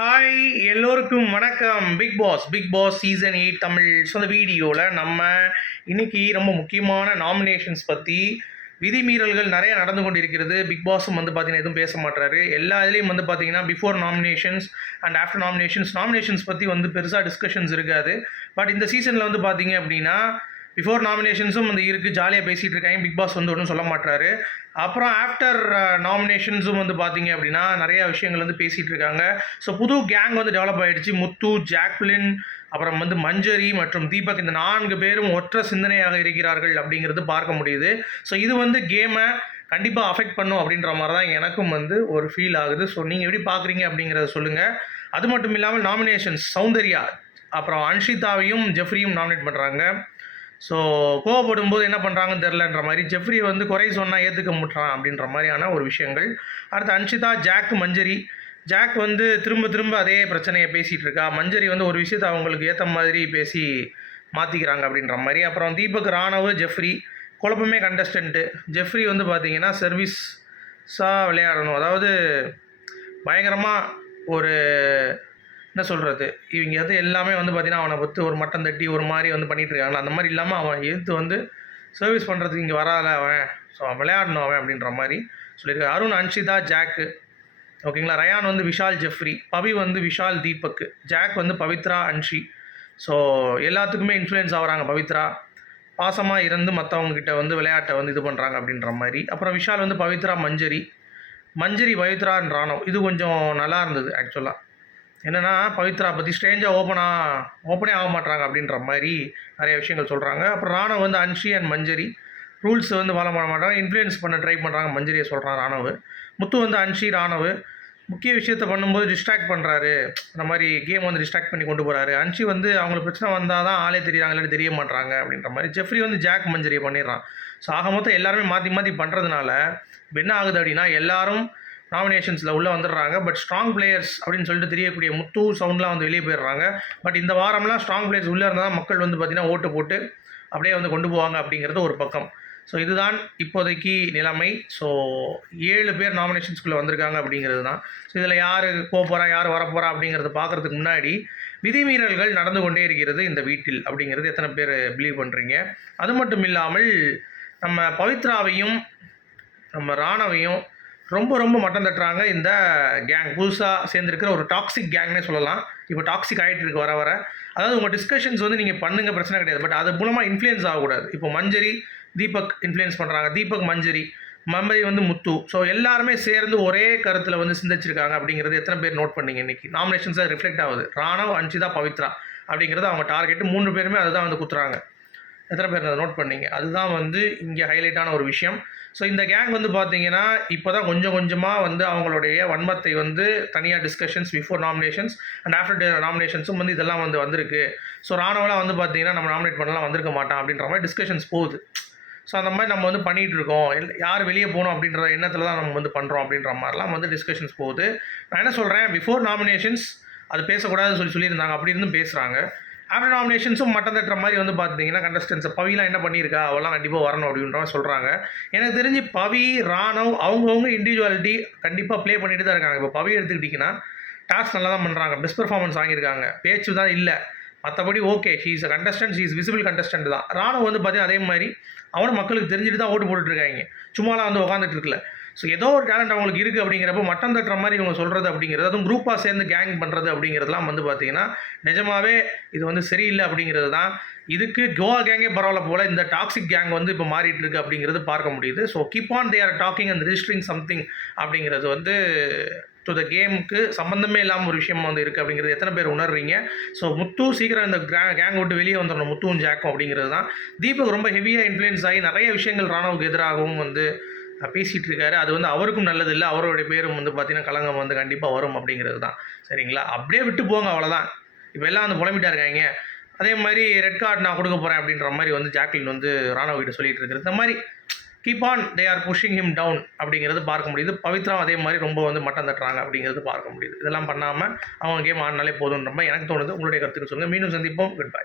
Hi எல்லோருக்கும் வணக்கம். Bigg Boss Bigg Boss season eight Tamil so அந்த வீடியோவில் நம்ம இன்னைக்கு ரொம்ப முக்கியமான நாமினேஷன்ஸ் பற்றி விதிமீறல்கள் நிறைய நடந்து கொண்டு இருக்கிறது பிக் பாஸும் வந்து பார்த்தீங்கன்னா எதுவும் பேச மாட்டாரு எல்லா இதுலேயும் வந்து பார்த்தீங்கன்னா before nominations and after nominations nominations பற்றி வந்து பெருசாக டிஸ்கஷன்ஸ் இருக்காது. பட் இந்த சீசனில் வந்து பார்த்தீங்க அப்படின்னா பிஃபோர் நாமினேஷன்ஸும் வந்து இருக்குது ஜாலியாக பேசிகிட்டு இருக்காங்க பிக் பாஸ் வந்து ஒன்றும் சொல்ல மாட்டாரு அப்புறம் ஆஃப்டர் நாமினேஷன்ஸும் uh, வந்து பார்த்தீங்க அப்படின்னா நிறையா விஷயங்கள் வந்து பேசிகிட்டு இருக்காங்க. ஸோ புது கேங் வந்து டெவலப் ஆகிடுச்சு முத்து ஜாக்லின் அப்புறம் வந்து மஞ்சரி மற்றும் தீபக் இந்த நான்கு பேரும் ஒற்ற சிந்தனையாக இருக்கிறார்கள் அப்படிங்கிறது பார்க்க முடியுது. ஸோ இது வந்து கேமை கண்டிப்பாக அஃபெக்ட் பண்ணும் அப்படின்ற மாதிரி தான் எனக்கும் வந்து ஒரு ஃபீல் ஆகுது. ஸோ நீங்கள் எப்படி பார்க்குறீங்க அப்படிங்கிறத சொல்லுங்கள் அது மட்டும் இல்லாமல் நாமினேஷன்ஸ் சௌந்தர்யா அப்புறம் அன்ஷிதாவையும் ஜெஃப்ரியும் நாமினேட் பண்ணுறாங்க ஸோ கோவப்படும் போது என்ன பண்ணுறாங்கன்னு தெரிலன்ற மாதிரி ஜெஃப்ரி வந்து குறை சொன்னால் ஏற்றுக்க முட்டுறான் அப்படின்ற மாதிரியான ஒரு விஷயங்கள். அடுத்து அன்ஷிதா ஜாக் மஞ்சரி. ஜாக் வந்து திரும்ப திரும்ப அதே பிரச்சனையை பேசிகிட்டு இருக்கா. மஞ்சரி வந்து ஒரு விஷயத்தை அவங்களுக்கு ஏற்ற மாதிரி பேசி மாற்றிக்கிறாங்க அப்படின்ற மாதிரி. அப்புறம் தீபக் ராணவ் ஜெஃப்ரி குழப்பமே கண்டஸ்டண்ட்டு ஜெஃப்ரி வந்து பார்த்தீங்கன்னா சர்வீஸாக விளையாடணும். அதாவது பயங்கரமாக ஒரு என்ன சொல்கிறது இவங்க வந்து எல்லாமே வந்து பார்த்தீங்கன்னா அவனை பற்றி ஒரு மட்டம் தட்டி ஒரு மாதிரி வந்து பண்ணிகிட்ருக்காங்களா அந்த மாதிரி இல்லாமல் அவன் எதிர்த்து வந்து சர்வீஸ் பண்ணுறதுக்கு இங்கே வராத அவன். ஸோ அவன் விளையாடணும் அவன் அப்படின்ற மாதிரி சொல்லியிருக்காரு. அருண் அன்ஷிதா ஜாக்கு ஓகேங்களா? ரயான் வந்து விஷால் ஜெஃப்ரி. பவி வந்து விஷால் தீபக். ஜாக் வந்து பவித்ரா அன்ஷி. ஸோ எல்லாத்துக்குமே இன்ஃப்ளூயன்ஸ் ஆகுறாங்க பவித்ரா. பாசமாக இருந்து மற்றவங்கக்கிட்ட வந்து விளையாட்டை வந்து இது பண்ணுறாங்க அப்படின்ற மாதிரி. அப்புறம் விஷால் வந்து பவித்ரா மஞ்சரி. மஞ்சரி பவித்ரான்றானோ ராணவ். இது கொஞ்சம் நல்லா இருந்தது ஆக்சுவலாக என்னென்னா பவித்ரா பற்றி ஸ்ட்ரேஞ்சாக ஓப்பனாக ஓப்பனே ஆக மாட்டாங்க அப்படின்ற மாதிரி நிறைய விஷயங்கள் சொல்கிறாங்க அப்புறம் ராணவ் வந்து அன்ஷி அண்ட் மஞ்சரி. ரூல்ஸ் வந்து ஃபாலோ பண்ண மாட்டாங்க இன்ஃப்ளூயன்ஸ் பண்ண ட்ரை பண்ணுறாங்க மஞ்சரியை சொல்கிறான் ராணவ். முத்து வந்து அன்ஷி ராணவ். முக்கிய விஷயத்த பண்ணும்போது டிஸ்ட்ராக்ட் பண்ணுறாரு இந்த மாதிரி கேம் வந்து டிஸ்ட்ராக்ட் பண்ணி கொண்டு போகிறாரு அன்ஷி வந்து அவங்களுக்கு பிரச்சனை வந்தால் தான் ஆளே தெரியுறாங்க இல்லாட்டி தெரிய மாட்டாங்க அப்படின்ற மாதிரி ஜெஃப்ரி வந்து ஜாக் மஞ்சரியை பண்ணிடுறான். ஸோ ஆக மொத்தம் எல்லாருமே மாற்றி மாற்றி பண்ணுறதுனால இப்போ என்ன ஆகுது அப்படின்னா எல்லாரும் நாமினேஷன்ஸில் உள்ளே வந்துடுறாங்க. பட் ஸ்ட்ராங் பிளேயர்ஸ் அப்படின்னு சொல்லிட்டு தெரியக்கூடிய முத்து சவுண்ட்லாம் வந்து வெளியே போயிடுறாங்க. பட் இந்த வாரம்லாம் ஸ்ட்ராங் பிளேயர்ஸ் உள்ளே இருந்தால் தான் மக்கள் வந்து பார்த்திங்கன்னா ஓட்டு போட்டு அப்படியே வந்து கொண்டு போவாங்க அப்படிங்கிறது ஒரு பக்கம். ஸோ இதுதான் இப்போதைக்கு நிலைமை. ஸோ ஏழு பேர் நாமினேஷன்ஸ்குள்ளே வந்திருக்காங்க அப்படிங்கிறது தான். ஸோ இதில் யார் போகிறா யார் வரப்போகிறா அப்படிங்கிறத பார்க்குறதுக்கு முன்னாடி விதிமீறல்கள் நடந்து கொண்டே இருக்கிறது இந்த வீட்டில் அப்படிங்கிறது எத்தனை பேர் பிலீவ் பண்ணுறீங்க அது மட்டும் இல்லாமல் நம்ம பவித்ராவையும் நம்ம ராணவையும் ரொம்ப ரொம்ப மட்டம் தட்டுறாங்க இந்த கேங் புதுசாக சேர்ந்துருக்கிற ஒரு டாக்ஸிக் கேங்னே சொல்லலாம். இப்போ டாக்ஸிக் ஆகிட்டு இருக்கு வர வர. அதாவது உங்கள் டிஸ்கஷன்ஸ் வந்து நீங்கள் பண்ணுங்கள் பிரச்சனை கிடையாது. பட் அது மூலமாக இன்ஃப்ளூயன்ஸ் ஆகக்கூடாது. இப்போ மஞ்சரி தீபக் இன்ஃப்ளூயன்ஸ் பண்ணுறாங்க தீபக் மஞ்சரி மம்பரி வந்து முத்து. ஸோ எல்லாருமே சேர்ந்து ஒரே கருத்தில் வந்து சிந்திச்சிருக்காங்க அப்படிங்கிறது எத்தனை பேர் நோட் பண்ணீங்க இன்றைக்கி நாமினேஷன்ஸாக ரிஃப்ளெக்ட் ஆகுது. ராணவ் அன்ஷிதா பவித்ரா அப்படிங்கிறது அவங்க டார்கெட் மூணு பேருமே அதுதான் வந்து குத்துறாங்க. எத்தனை பேர் அதை நோட் பண்ணீங்க? அதுதான் வந்து இங்கே ஹைலைட்டான ஒரு விஷயம். ஸோ இந்த கேங் வந்து பார்த்தீங்கன்னா இப்போ தான் கொஞ்சம் கொஞ்சமாக வந்து அவங்களுடைய வன்மத்தை வந்து தனியாக discussions before nominations and after நாமினேஷன்ஸும் வந்து இதெல்லாம் வந்து வந்திருக்கு. ஸோ ராணுவலாம் வந்து பார்த்தீங்கன்னா நம்ம நாமினேட் பண்ணலாம் வந்திருக்க மாட்டான் அப்படின்ற மாதிரி டிஸ்கஷன்ஸ் போகுது. ஸோ அந்த மாதிரி நம்ம வந்து பண்ணிகிட்டு இருக்கோம். யார் வெளியே போகணும் அப்படின்ற எண்ணத்தில் தான் நம்ம வந்து பண்ணுறோம் அப்படின்ற மாதிரிலாம் வந்து டிஸ்கஷன்ஸ் போகுது. நான் என்ன சொல்கிறேன் பிஃபோர் நாமினேஷன்ஸ் அது பேசக்கூடாதுன்னு சொல்லி சொல்லியிருந்தாங்க. அப்படி இருந்தும் பேசுகிறாங்க ஆஃப்டர் நாமினேஷன்ஸும் மட்டம் தட்டுற மாதிரி வந்து பார்த்தீங்கன்னா கண்டஸ்டன்ஸ் பவிலாம் என்ன பண்ணியிருக்கா? அவெல்லாம் கண்டிப்பாக வரணும் அப்படின்ற சொல்கிறாங்க எனக்கு தெரிஞ்சு பவி ராணவ் அவங்கவுங்க இண்டிவிஜுவாலிட்டி கண்டிப்பாக ப்ளே பண்ணிட்டு தான் இருக்காங்க. இப்போ பவி எடுத்துக்கிட்டிங்கன்னா டாஸ்க் நல்லா தான் பண்ணுறாங்க பெஸ்ட் பெர்ஃபார்மன்ஸ் வாங்கியிருக்காங்க. பேச்சு தான் இல்லை. மற்றபடி okay she is contestant she is visible contestant தான். ராணுவ வந்து பார்த்தீங்கன்னா அதே மாதிரி அவனும் மக்களுக்கு தெரிஞ்சுட்டு தான் ஓட்டு போட்டுட்ருக்காங்க சும்மாலாம் வந்து உட்காந்துட்டு இருக்கல. ஸோ ஏதோ ஒரு டேலண்ட் அவங்களுக்கு இருக்குது அப்படிங்கிறப்ப மட்டம் தட்டுற மாதிரி இவங்க சொல்கிறது அப்படிங்கிறது அதுவும் குரூப்பாக சேர்ந்து கேங் பண்ணுறது அப்படிங்கிறதுலாம் வந்து பார்த்தீங்கன்னா நிஜமாவே இது வந்து சரியில்லை அப்படிங்கிறது தான். இதுக்கு கோவா கேங்கே பரவாயில்ல போல் இந்த டாக்ஸிக் கேங் வந்து இப்போ மாறிட்டு இருக்கு அப்படிங்கிறது பார்க்க முடியுது. So keep on they are talking and registering something அப்படிங்கிறது வந்து டு த கேமுக்கு சம்மந்தமே இல்லாமல் ஒரு விஷயம் வந்து இருக்குது அப்படிங்கிறது எத்தனை பேர் உணர்றீங்க? ஸோ முத்து சீக்கிரம் இந்த கிரா கேங் விட்டு வெளியே வந்துடணும் முத்துவும் ஜாக்கும் அப்படிங்கிறது தான். தீபக் ரொம்ப ஹெவியாக இன்ஃப்ளூயன்ஸ் ஆகி நிறைய விஷயங்கள் ராணுவுக்கு எதிராகவும் வந்து பேசிகிட்டு இருக்காரு அது வந்து அவருக்கும் நல்லது இல்லை அவருடைய பேரும் வந்து பார்த்தீங்கன்னா கலங்கம் வந்து கண்டிப்பாக வரும் அப்படிங்கிறது தான் சரிங்களா? அப்படியே விட்டு போங்க அவ்வளோதான் இப்போ எல்லாம் வந்து புலம்பிட்டா இருக்காங்க. அதே மாதிரி ரெட் கார்டு நான் கொடுக்க போகிறேன் அப்படின்ற மாதிரி வந்து ஜாக்லின் வந்து ராணுவ கிட்ட சொல்லிட்டு இருக்கிறது இந்த மாதிரி keep on they are pushing him down அப்படிங்கிறது பார்க்க முடியுது. பவித்ராவும் அதே மாதிரி ரொம்ப வந்து மட்டம் தட்டுறாங்க அப்படிங்கிறது பார்க்க முடியுது. இதெல்லாம் பண்ணாமல் அவங்க கேம் ஆடினாலே போதுன்ற மாதிரி எனக்கு தோணுது. உங்களுடைய கருத்துக்கு சொல்லுங்கள் மீண்டும் சந்திப்போம். Good bye